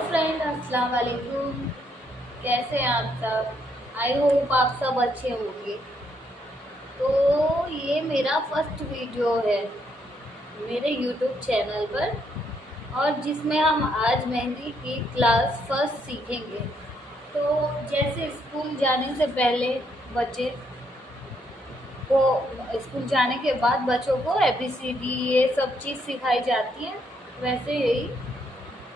Friend, अस्सलाम वालेकुम। कैसे हैं आप सब? आई होप आप सब अच्छे होंगे। तो ये मेरा फर्स्ट वीडियो है मेरे यूट्यूब चैनल पर, और जिसमें हम आज मेहंदी की क्लास फर्स्ट सीखेंगे। तो जैसे स्कूल जाने से पहले बच्चे को, स्कूल जाने के बाद बच्चों को ABCD ये सब चीज़ सिखाई जाती है, वैसे ही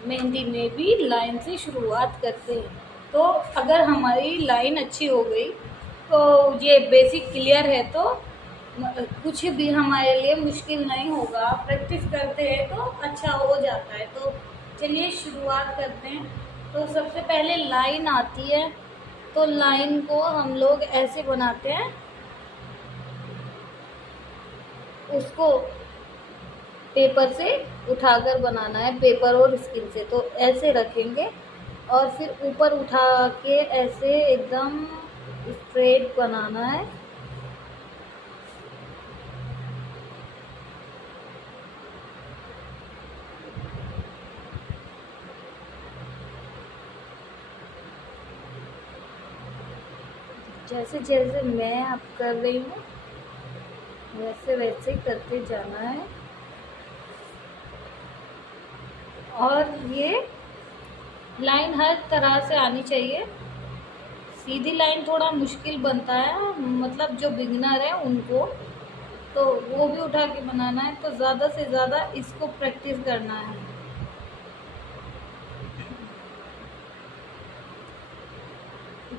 मेहंदी में भी लाइन से शुरुआत करते हैं। तो अगर हमारी लाइन अच्छी हो गई तो ये बेसिक क्लियर है, तो कुछ भी हमारे लिए मुश्किल नहीं होगा। प्रैक्टिस करते हैं तो अच्छा हो जाता है। तो चलिए शुरुआत करते हैं। तो सबसे पहले लाइन आती है, तो लाइन को हम लोग ऐसे बनाते हैं, उसको पेपर से उठाकर बनाना है, पेपर और स्किन से। तो ऐसे रखेंगे और फिर ऊपर उठा के ऐसे एकदम स्ट्रेट बनाना है। जैसे जैसे मैं अब कर रही हूँ वैसे वैसे करते जाना है। और ये लाइन हर तरह से आनी चाहिए। सीधी लाइन थोड़ा मुश्किल बनता है, मतलब जो बिगिनर है उनको, तो वो भी उठा के बनाना है। तो ज़्यादा से ज़्यादा इसको प्रैक्टिस करना है।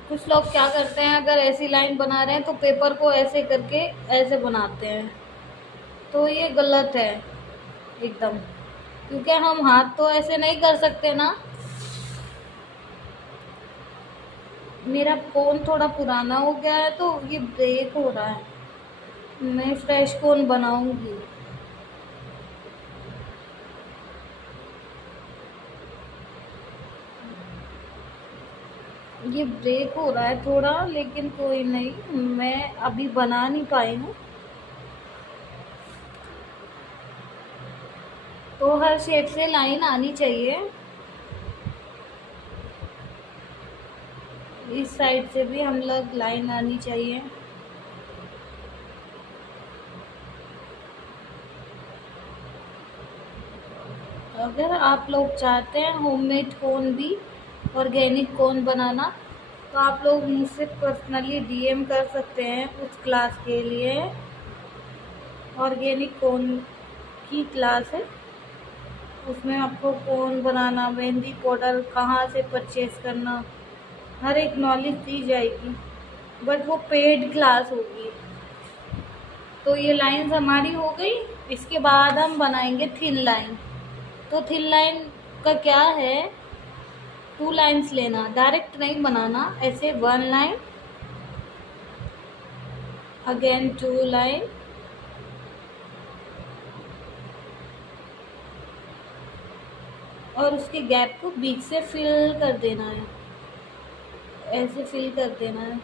कुछ लोग क्या करते हैं, अगर ऐसी लाइन बना रहे हैं तो पेपर को ऐसे करके ऐसे बनाते हैं, तो ये गलत है एकदम, क्योंकि हम हाथ तो ऐसे नहीं कर सकते ना। मेरा कोन थोड़ा पुराना हो गया है तो ये ब्रेक हो रहा है। मैं फ्रेश कोन बनाऊंगी। ये ब्रेक हो रहा है थोड़ा, लेकिन कोई नहीं, मैं अभी बना नहीं पाई हूँ। तो हर शेप से लाइन आनी चाहिए। इस साइड से भी हम लोग लाइन आनी चाहिए। अगर आप लोग चाहते हैं होममेड कोन भी, ऑर्गेनिक कोन बनाना, तो आप लोग मुझसे पर्सनली DM कर सकते हैं उस क्लास के लिए। ऑर्गेनिक कोन की क्लास है, उसमें आपको कोन बनाना, मेहंदी पाउडर कहाँ से परचेज करना, हर एक नॉलेज दी जाएगी। बट वो पेड क्लास होगी। तो ये लाइंस हमारी हो गई। इसके बाद हम बनाएंगे थिन लाइन। तो थिन लाइन का क्या है, 2 लाइन्स लेना, डायरेक्ट नहीं बनाना, ऐसे 1 लाइन, अगेन 2 लाइन, और उसके गैप को बीच से फिल कर देना है, ऐसे फिल कर देना है।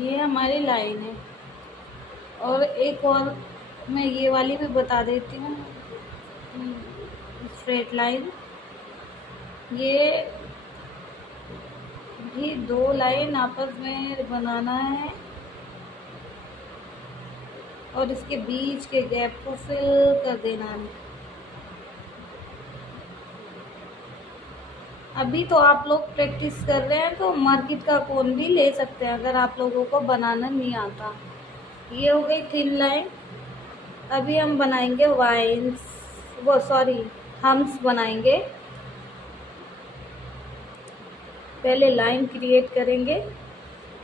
ये हमारी लाइन है। और एक और मैं ये वाली भी बता देती हूँ, स्ट्रेट लाइन। ये भी 2 लाइन आपस में बनाना है और इसके बीच के गैप को फिल कर देना है। अभी तो आप लोग प्रैक्टिस कर रहे हैं, तो मार्केट का कोन भी ले सकते हैं अगर आप लोगों को बनाना नहीं आता। ये हो गई थिन लाइन। अभी हम बनाएंगे वाइन्स, वो सॉरी हम्स बनाएंगे। पहले लाइन क्रिएट करेंगे,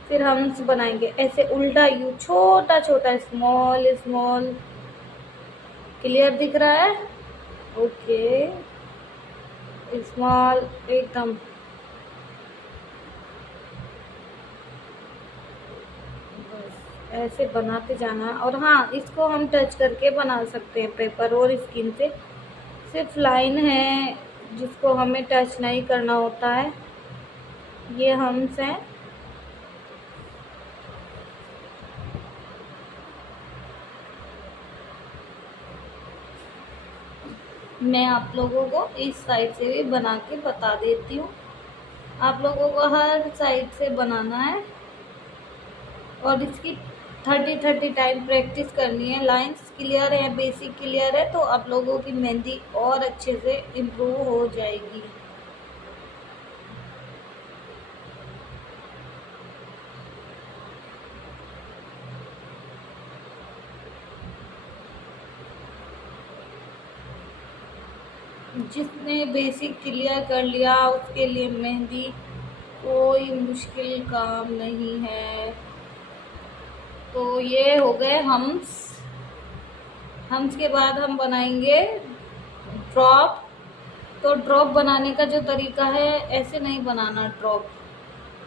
फिर हम्स बनाएंगे, ऐसे उल्टा यू, छोटा छोटा, स्मॉल स्मॉल। क्लियर दिख रहा है? ओके, स्मॉल एकदम। बस ऐसे बनाते जाना। और हाँ, इसको हम टच करके बना सकते हैं पेपर और स्किन से। सिर्फ लाइन है जिसको हमें टच नहीं करना होता है। ये हम्स हैं। मैं आप लोगों को इस साइड से भी बना के बता देती हूँ। आप लोगों को हर साइड से बनाना है और इसकी 30 टाइम प्रैक्टिस करनी है। लाइंस क्लियर है, बेसिक क्लियर है तो आप लोगों की मेहंदी और अच्छे से इम्प्रूव हो जाएगी। जिसने बेसिक क्लियर कर लिया उसके लिए मेहंदी कोई मुश्किल काम नहीं है। तो ये हो गए हम्स। हम्स के बाद हम बनाएंगे ड्रॉप। तो ड्रॉप बनाने का जो तरीका है, ऐसे नहीं बनाना ड्रॉप,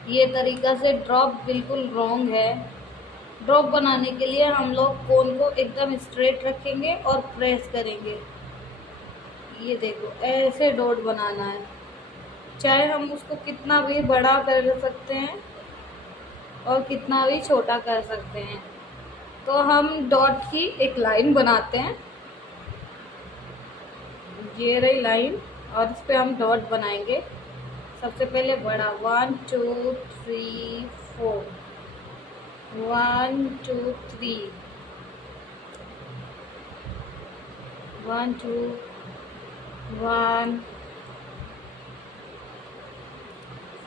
ये तरीका से ड्रॉप बिल्कुल रॉन्ग है। ड्रॉप बनाने के लिए हम लोग कोन को एकदम स्ट्रेट रखेंगे और प्रेस करेंगे। ये देखो ऐसे डॉट बनाना है, चाहे हम उसको कितना भी बड़ा कर सकते हैं और कितना भी छोटा कर सकते हैं। तो हम डॉट की एक लाइन बनाते हैं, ये रही लाइन, और इस पे हम डॉट बनाएंगे। सबसे पहले बड़ा 1 2 3 4, 1 2 3, 1 2 1,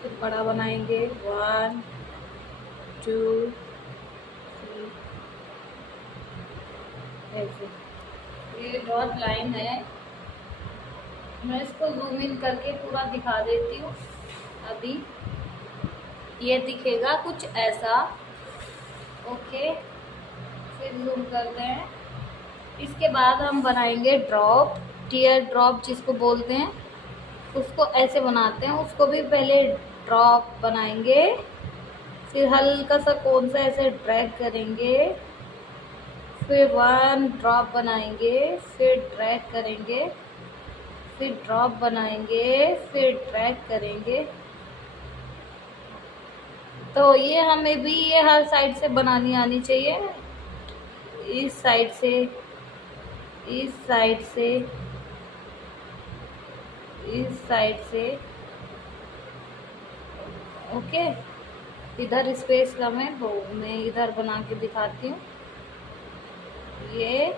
फिर बड़ा बनाएंगे 1 2 3, ऐसे। ये डॉट लाइन है, मैं इसको जूम इन करके पूरा दिखा देती हूँ। अभी ये दिखेगा कुछ ऐसा, ओके। फिर जूम करते हैं। इसके बाद हम बनाएंगे ड्रॉप, टीयर ड्रॉप जिसको बोलते हैं, उसको ऐसे बनाते हैं। उसको भी पहले ड्रॉप बनाएंगे, फिर हल्का सा कौन सा ऐसे ड्रैग करेंगे, फिर 1 ड्रॉप बनाएंगे, फिर ड्रैग करेंगे, फिर ड्रॉप बनाएंगे, फिर ड्रैग करेंगे। तो ये हमें भी ये हर साइड से बनानी आनी चाहिए, इस साइड से, इस साइड से, इस साइड से, ओके। इधर स्पेस कम है तो मैं इधर बना के दिखाती हूँ। ये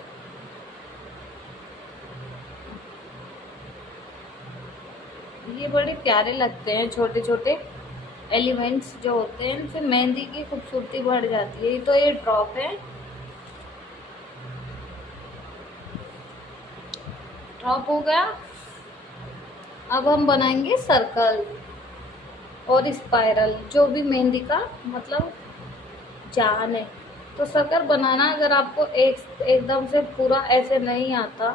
बड़े प्यारे लगते हैं, छोटे छोटे एलिमेंट्स जो होते हैं, इनसे मेहंदी की खूबसूरती बढ़ जाती है। तो ये ड्रॉप है, ड्रॉप हो गया। अब हम बनाएंगे सर्कल और स्पाइरल, जो भी मेहंदी का मतलब जान है। तो सर्कल बनाना अगर आपको एकदम से पूरा ऐसे नहीं आता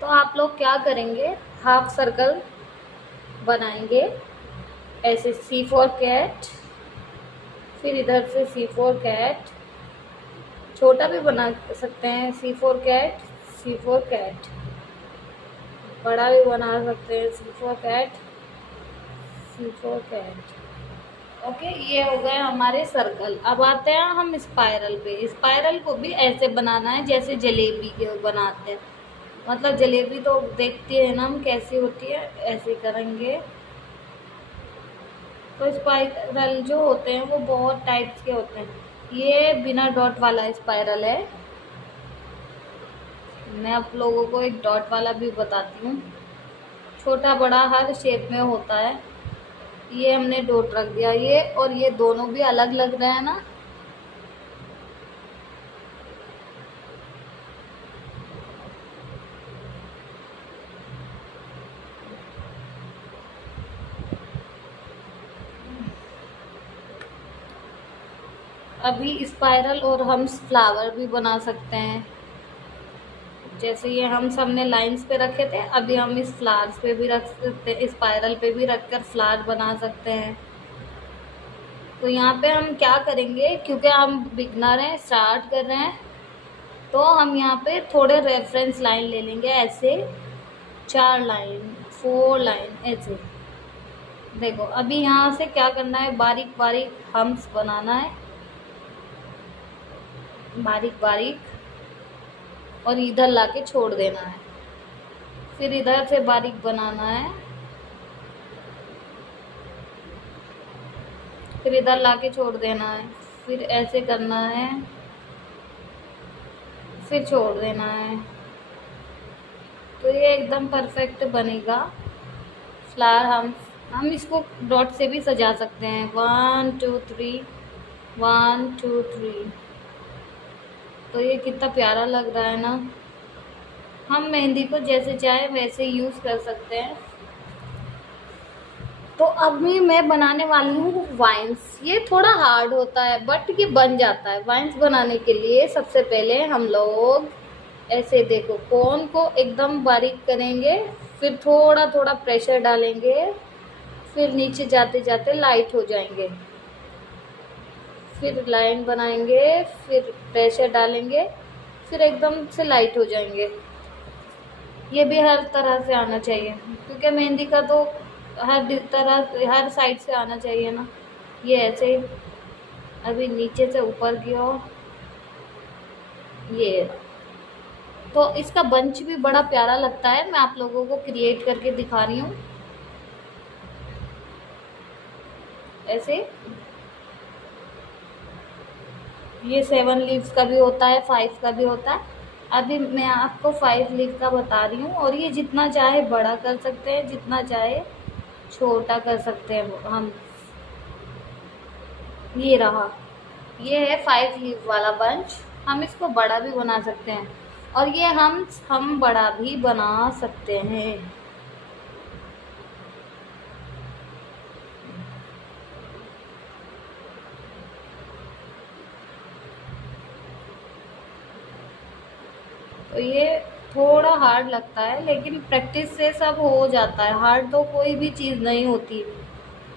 तो आप लोग क्या करेंगे, हाफ सर्कल बनाएंगे ऐसे, C4 कैट, फिर इधर से C4 कैट, छोटा भी बना सकते हैं C4 कैट, C4 कैट, बड़ा भी बना सकते हैं C4 cat, C4 cat, okay. ये हो गए हमारे सर्कल। अब आते हैं हम स्पाइरल पे। स्पाइरल को भी ऐसे बनाना है जैसे जलेबी के बनाते हैं, मतलब जलेबी तो देखते हैं ना हम कैसी होती है, ऐसे करेंगे। तो स्पाइरल जो होते हैं वो बहुत टाइप्स के होते हैं। ये बिना डॉट वाला स्पाइरल है, मैं आप लोगों को एक डॉट वाला भी बताती हूँ। छोटा बड़ा हर शेप में होता है। ये हमने डॉट रख दिया, ये और ये दोनों भी अलग लग रहे हैं ना। अभी स्पाइरल और हम फ्लावर भी बना सकते हैं। जैसे ये हम सबने लाइंस पे रखे थे, अभी हम इस फ्लावर्स पे भी रख सकते हैं, स्पाइरल पे भी रखकर फ्लावर बना सकते हैं। तो यहाँ पे हम क्या करेंगे, क्योंकि हम बिगनर हैं, स्टार्ट कर रहे हैं, तो हम यहाँ पे थोड़े रेफरेंस लाइन ले लेंगे, ऐसे 4 लाइन 4 लाइन ऐसे। देखो अभी यहाँ से क्या करना है, बारीक बारीक हम्स बनाना है, बारीक बारीक, और इधर लाके छोड़ देना है। फिर इधर से बारीक बनाना है, फिर इधर लाके छोड़ देना है, फिर ऐसे करना है, फिर छोड़ देना है। तो ये एकदम परफेक्ट बनेगा फ्लावर। हम इसको डॉट से भी सजा सकते हैं, 1 2 3 1 2 3। तो ये कितना प्यारा लग रहा है ना। हम मेहंदी को जैसे चाहे वैसे यूज़ कर सकते हैं। तो अभी मैं बनाने वाली हूँ वाइन्स। ये थोड़ा हार्ड होता है बट ये बन जाता है। वाइन्स बनाने के लिए सबसे पहले हम लोग ऐसे देखो कोन को एकदम बारीक करेंगे, फिर थोड़ा थोड़ा प्रेशर डालेंगे, फिर नीचे जाते जाते लाइट हो जाएंगे, फिर लाइन बनाएंगे, फिर प्रेशर डालेंगे, फिर एकदम से लाइट हो जाएंगे। ये भी हर तरह से आना चाहिए क्योंकि मेहंदी का तो हर तरह हर साइड से आना चाहिए ना। ये ऐसे ही अभी नीचे से ऊपर की ओर ये। तो इसका बंच भी बड़ा प्यारा लगता है। मैं आप लोगों को क्रिएट करके दिखा रही हूँ ऐसे। ये 7 लीव्स का भी होता है, 5 का भी होता है। अभी मैं आपको 5 लीव का बता रही हूँ। और ये जितना चाहे बड़ा कर सकते हैं, जितना चाहे छोटा कर सकते हैं हम। ये रहा, ये है 5 लीव वाला बंच। हम इसको बड़ा भी बना सकते हैं और ये हम बड़ा भी बना सकते हैं। तो ये थोड़ा हार्ड लगता है लेकिन प्रैक्टिस से सब हो जाता है। हार्ड तो कोई भी चीज़ नहीं होती,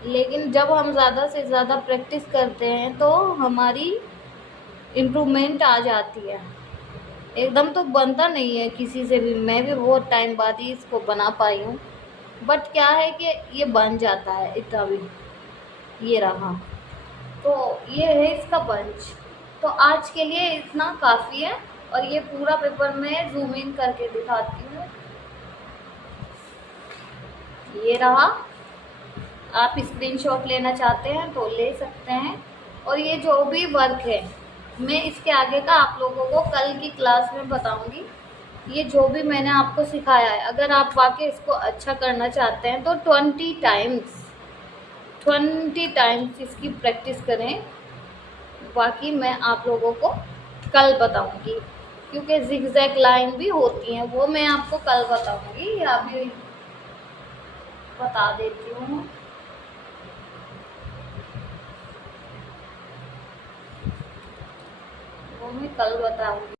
लेकिन जब हम ज़्यादा से ज़्यादा प्रैक्टिस करते हैं तो हमारी इम्प्रूवमेंट आ जाती है। एकदम तो बनता नहीं है किसी से भी। मैं भी बहुत टाइम बाद ही इसको बना पाई हूँ, बट क्या है कि ये बन जाता है इतना भी। ये रहा, तो ये है इसका बंच। तो आज के लिए इतना काफ़ी है। और ये पूरा पेपर मैं जूम इन करके दिखाती हूँ। ये रहा, आप स्क्रीनशॉट लेना चाहते हैं तो ले सकते हैं। और ये जो भी वर्क है मैं इसके आगे का आप लोगों को कल की क्लास में बताऊंगी। ये जो भी मैंने आपको सिखाया है, अगर आप वाकई इसको अच्छा करना चाहते हैं तो 20 टाइम्स इसकी प्रैक्टिस करें। बाकी मैं आप लोगों को कल बताऊंगी, क्योंकि जिगजैग लाइन भी होती हैं, वो मैं आपको कल बताऊंगी। अभी बता देती हूँ। वो मैं कल बताऊंगी।